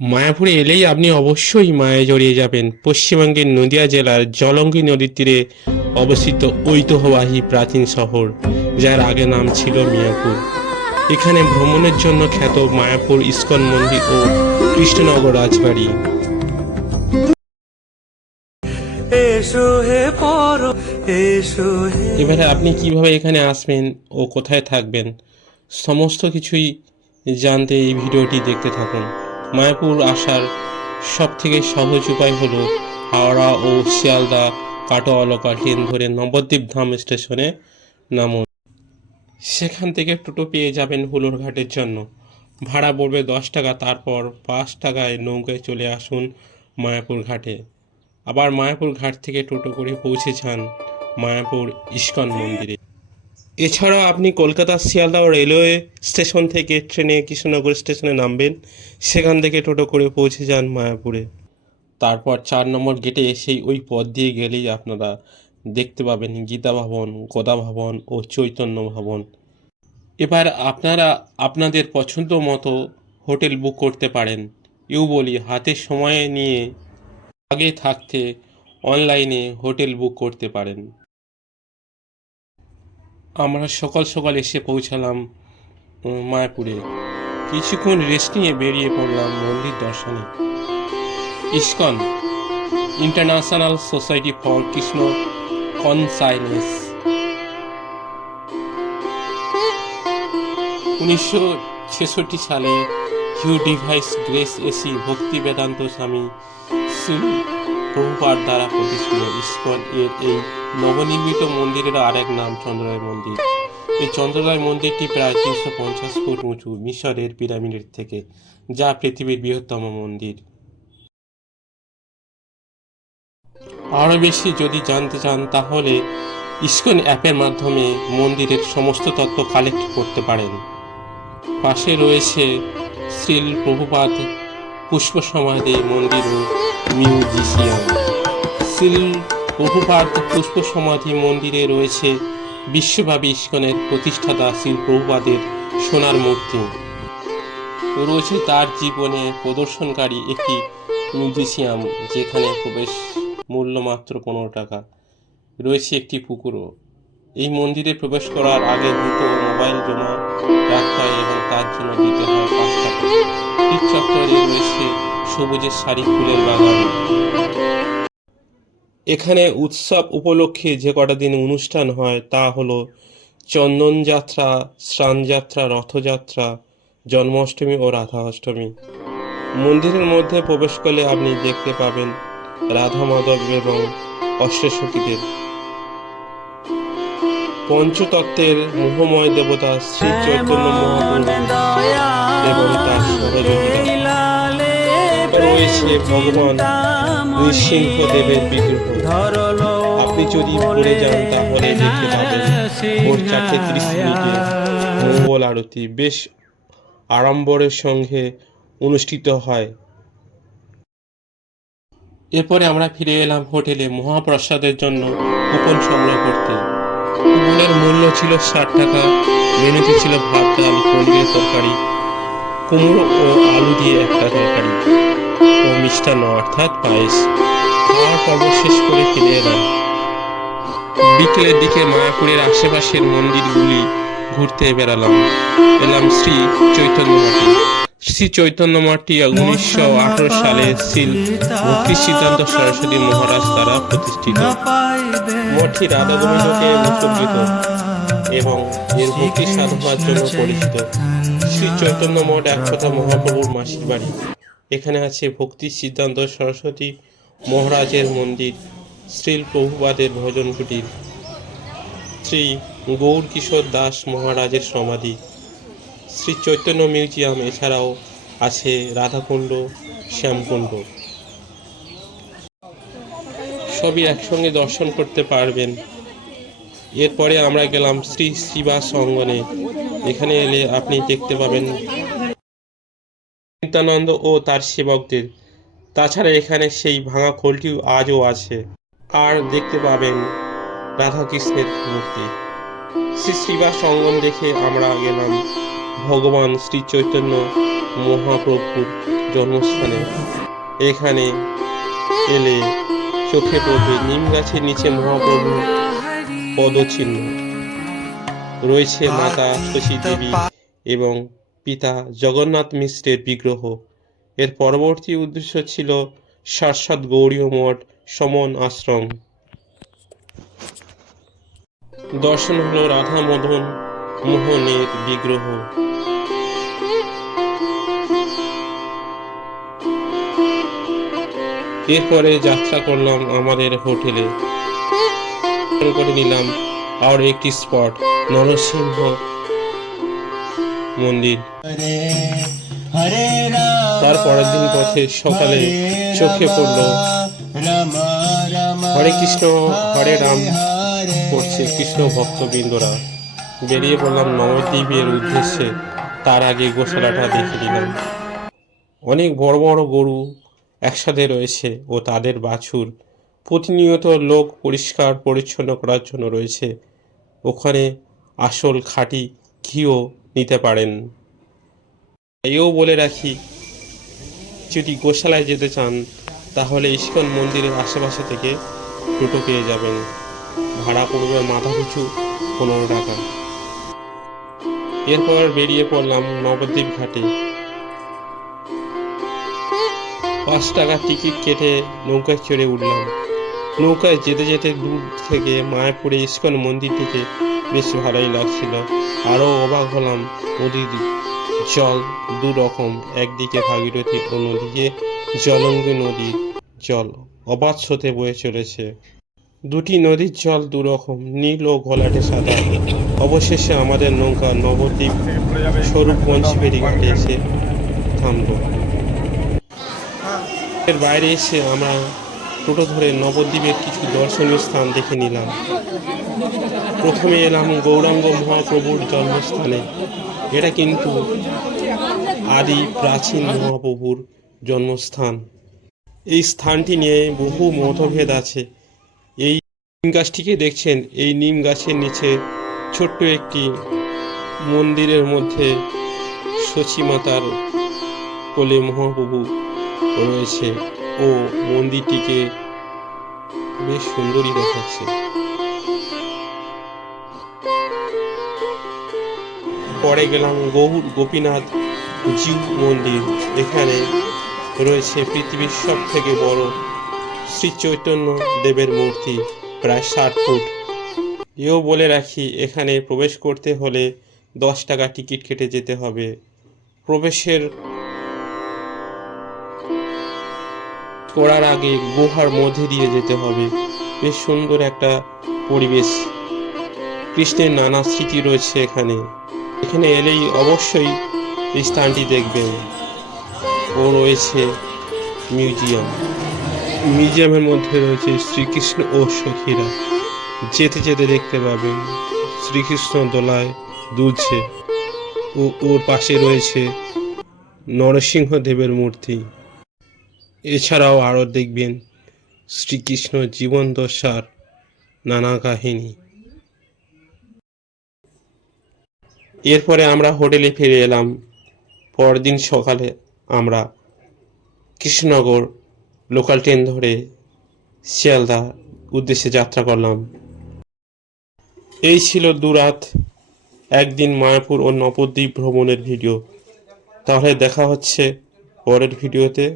মায়াপুরে এলেই আপনি অবশ্যই মায়ায় জড়িয়ে যাবেন। পশ্চিমবঙ্গের নদিয়া জেলার জলঙ্গি নদীর তীরে অবস্থিত ঐতিহ্যবাহী প্রাচীন শহর, যার আগে নাম ছিল মিয়াপুর। এখানে ভ্রমণের জন্য খ্যাত মায়াপুর ইস্কন মন্দির ও কৃষ্ণনগর রাজবাড়ি। এবারে আপনি কিভাবে এখানে আসবেন ও কোথায় থাকবেন, সমস্ত কিছুই জানতে এই ভিডিওটি দেখতে থাকুন। মায়াপুর আসার সব থেকে সহজ উপায় হলো হাওড়া ও শিয়ালদা কাটোয়া ট্রেন ধরে নবদ্বীপ ধাম স্টেশনে নামুন। সেখান থেকে টোটো পেয়ে যাবেন হুলোর ঘাটের জন্য। ভাড়া পড়বে 10 টাকা। তারপর 5 টাকায় নৌকায় চলে আসুন মায়াপুর ঘাটে। আবার মায়াপুর ঘাট থেকে টোটো করে পৌঁছে যান মায়াপুর ইস্কন মন্দিরে। এছাড়াও আপনি কলকাতা শিয়ালদা রেলওয়ে স্টেশন থেকে ট্রেনে কৃষ্ণনগর স্টেশনে নামবেন। সেখান থেকে টোটো করে পৌঁছে যান মায়াপুরে। তারপর 4 নম্বর গেটে এসেই ওই পথ দিয়ে গেলেই আপনারা দেখতে পাবেন গীতা ভবন, গদা ভবন ও চৈতন্য ভবন। এবার আপনারা আপনাদের পছন্দ মতো হোটেল বুক করতে পারেন। বলি হাতে সময় নিয়ে আগে থাকতে অনলাইনে হোটেল বুক করতে পারেন। আমরা সকাল সকাল এসে পৌঁছালাম মায়াপুরে। কিছুক্ষণ রেস্ট নিয়ে বেরিয়ে পড়লাম মন্দির দর্শনে। ISKCON international society for Krishna consciousness 1966 সালে হিউ ডিভাইস গ্রেস এসি ভক্তি বেদান্ত স্বামী শ্রী প্রভুপাদ দ্বারা প্রতিষ্ঠিত ইস্কন এর এই নবনির্মিত মন্দিরের আরেক নাম চন্দ্ররায় মন্দির। এই চন্দ্ররায় মন্দিরটি প্রায় 350 ফুট উঁচু মিশরের পিরামিডের থেকে, যা পৃথিবীর বৃহত্তম মন্দির। আরও বেশি যদি জানতে চান তাহলে ইস্কন অ্যাপের মাধ্যমে মন্দিরের সমস্ত তথ্য কালেক্ট করতে পারেন। পাশে রয়েছে শ্রীল প্রভুপাদ পুষ্প সমাধি মন্দির ও মিউজিয়াম। শ্রীল প্রভুপাদ পুষ্প সমাধি মন্দিরে রয়েছে বিশ্বব্যাপী ইস্কনের প্রতিষ্ঠাতা শ্রীল প্রভুপাদের সোনার মূর্তি। রয়েছে তার জীবনে প্রদর্শনকারী একটি মিউজিয়াম, যেখানে প্রবেশ মূল্য মাত্র 15 টাকা। রয়েছে একটি পুকুরও। এই মন্দিরে প্রবেশ করার আগে জুতো ও মোবাইল জমা রাখতে হয় এবং তার জন্য দিতে হয় 5 টাকা। ঠিক চত্বরে রয়েছে সবুজের সারি ফুলের বাগান। এখানে উৎসব উপলক্ষে যে কটা দিন অনুষ্ঠান হয় তা হলো চন্দনযাত্রা, স্নানযাত্রা, রথযাত্রা, জন্মাষ্টমী ও রাধা অষ্টমী। মন্দিরের মধ্যে প্রবেশ করলে আপনি দেখতে পাবেন রাধা মাধব এবং অষ্টসখীদের। পঞ্চতত্ত্বের মোহময় দেবতা শ্রী চৈতন্য মহাপ্রভু এবং তার সহযোগীরা। রয়েছে ভগবান নৃসিংহদেবের বিগ্রহ। আপনি যদি ভরে যান তাহলে দেখতে পাবেন ভোর 4:30 মিনিটে মঙ্গল আরতি বেশ আড়ম্বরের সঙ্গে অনুষ্ঠিত হয়। এরপরে আমরা ফিরে এলাম হোটেলে মহাপ্রসাদের জন্য কুপন সংগ্রহ করতে। কুপনের মূল্য ছিল 60 টাকা। মেনুতে ছিল ভাত, ডাল, পনিরের তরকারি, কুমড়ো ও আলু দিয়ে একটা তরকারি ও মিষ্টান্ন অর্থাৎ পায়েস। খাওয়ার পর্ব শেষ করে ফিরে এলাম। বিকেলের দিকে মায়াপুরের আশেপাশের মন্দিরগুলি ঘুরতে বেড়ালাম। এলাম শ্রী চৈতন্য মঠে। শ্রী চৈতন্য মঠটি 1918 সালে শ্রীল ভক্তি সিদ্ধান্ত সরস্বতী মহারাজ দ্বারা প্রতিষ্ঠিত। মঠটি রাধা গোবিন্দকে উৎসর্গিত এবং এর ভক্তি সাধনার জন্য পরিচিত। শ্রী চৈতন্য মঠ এক কথা মহাপ্রভুর মাসির বাড়ি। এখানে আছে ভক্তি সিদ্ধান্ত সরস্বতী মহারাজের মন্দির, শ্রীল প্রভুপাদের ভজন কুটির, শ্রী গৌর কিশোর দাস মহারাজের সমাধি, শ্রী চৈতন্য মিউজিয়াম। এছাড়াও আছে রাধাকুণ্ড, শ্যামকুণ্ড। সবই একসঙ্গে দর্শন করতে পারবেন। এরপরে আমরা গেলাম শ্রী শ্রীবাস অঙ্গনে। এখানে এলে আপনি দেখতে পাবেন নিত্যানন্দ ও তার সেবকদের। তাছাড়া এখানে সেই ভাঙা খোলটি আজও আছে। আর দেখতে পাবেন রাধাকৃষ্ণের মূর্তি। শ্রী শ্রীবাস অঙ্গন দেখে আমরা গেলাম ভগবান শ্রী চৈতন্য মহাপ্রভুর জন্মস্থানে। এখানে এলে চোখে পড়বে নিম গাছের নিচে মহাপ্রভুর পদচিহ্ন, রয়েছে মাতা শশী দেবী এবং পিতা জগন্নাথ মিশ্রের বিগ্রহ। এর পরবর্তী উদ্দেশ্য ছিল শাশ্বত গৌড়ীয় মঠ সমন আশ্রম। দর্শন হলো রাধা মদন মোহনের বিগ্রহ। এরপরে যাত্রা করলাম আমাদের হোটেলে। করে নিলাম আর একটি স্পট, নরসিংহ মন্দির। তার পরের দিন পথে সকালে চোখে পড়ল হরে কৃষ্ণ হরে রাম করছে কৃষ্ণ ভক্তবৃন্দরা। বেরিয়ে পড়লাম নবদ্বীপের উদ্দেশ্যে। তার আগে গোশালাটা দেখে নিলাম। অনেক বড় বড় গরু একসাথে রয়েছে ও তাদের বাছুর। প্রতিনিয়ত লোক পরিষ্কার পরিচ্ছন্ন করার জন্য রয়েছে। ওখানে আসল খাঁটি ঘিও নিতে পারেন। এও বলে রাখি, যদি গোশালায় যেতে চান তাহলে ইস্কন মন্দিরের আশেপাশে থেকে টোটো পেয়ে যাবেন। ভাড়া পড়বে মাথা পিছু 15 টাকা। এরপর বেরিয়ে পড়লাম নবদ্বীপ ঘাটে। 5 টাকা টিকিট কেটে নৌকায় চড়ে উঠলাম। নৌকায় যেতে যেতে দূর থেকে মায়াপুরে ইস্কন মন্দিরটিকে বেশ ভালোই লাগছিল। আরও অবাক হলাম, নদীর জল দু রকম, একদিকে ভাগীরথী, অন্যদিকে জলঙ্গি নদীর জল অবাধ স্রোতে বয়ে চলেছে। দুটি নদীর জল দু রকম, নীল ও ঘোলাটে সাদা। অবশেষে আমাদের নৌকা নবদ্বীপ স্বরূপগঞ্জ ফেরিঘাটে এসে থামল। এর বাইরে এসে আমরা টোটো ধরে নবদ্বীপের কিছু দর্শনীয় স্থান দেখে নিলাম। প্রথমে এলাম গৌরাঙ্গ মহাপ্রভুর জন্মস্থানে। এটা কিন্তু আদি প্রাচীন মহাপ্রভুর জন্মস্থান। এই স্থানটি নিয়ে বহু মতভেদ আছে। এই নিম গাছটিকে দেখছেন, এই নিম গাছের নিচে ছোট্ট একটি মন্দিরের মধ্যে শচী মাতার কোলে মহাপ্রভু রয়েছে ও মন্দিরটিকে বেশ সুন্দরই দেখাচ্ছে। পরে গেলাম গৌর গোপীনাথ জিউ মন্দির। এখানে রয়েছে পৃথিবীর সব থেকে বড় শ্রী চৈতন্য দেবের মূর্তি, প্রায় 60 ফুট। এও বলে রাখি, এখানে প্রবেশ করতে হলে 10 টাকা টিকিট কেটে যেতে হবে। প্রবেশের করার আগে গুহার মধ্যে দিয়ে যেতে হবে। বেশ সুন্দর একটা পরিবেশ, কৃষ্ণের নানা স্মৃতি রয়েছে এখানে। এখানে এলেই অবশ্যই এই স্থানটি দেখবেন। ও রয়েছে মিউজিয়াম। মিউজিয়ামের মধ্যে রয়েছে শ্রীকৃষ্ণ ও সখীরা। যেতে যেতে দেখতে পাবেন শ্রীকৃষ্ণ দোলায় দুলছে ও ওর পাশে রয়েছে নরসিংহ দেবের মূর্তি। এছাড়াও আরও দেখবেন শ্রীকৃষ্ণ জীবন দশার নানা কাহিনী। এরপরে আমরা হোটেলে ফিরে এলাম। পরদিন সকালে আমরা কৃষ্ণনগর লোকাল ট্রেন ধরে শিয়ালদা উদ্দেশ্যে যাত্রা করলাম। এই ছিল 2 রাত 1 দিন মায়াপুর ও নবদ্বীপ ভ্রমণের ভিডিও। তাহলে দেখা হচ্ছে পরের ভিডিওতে।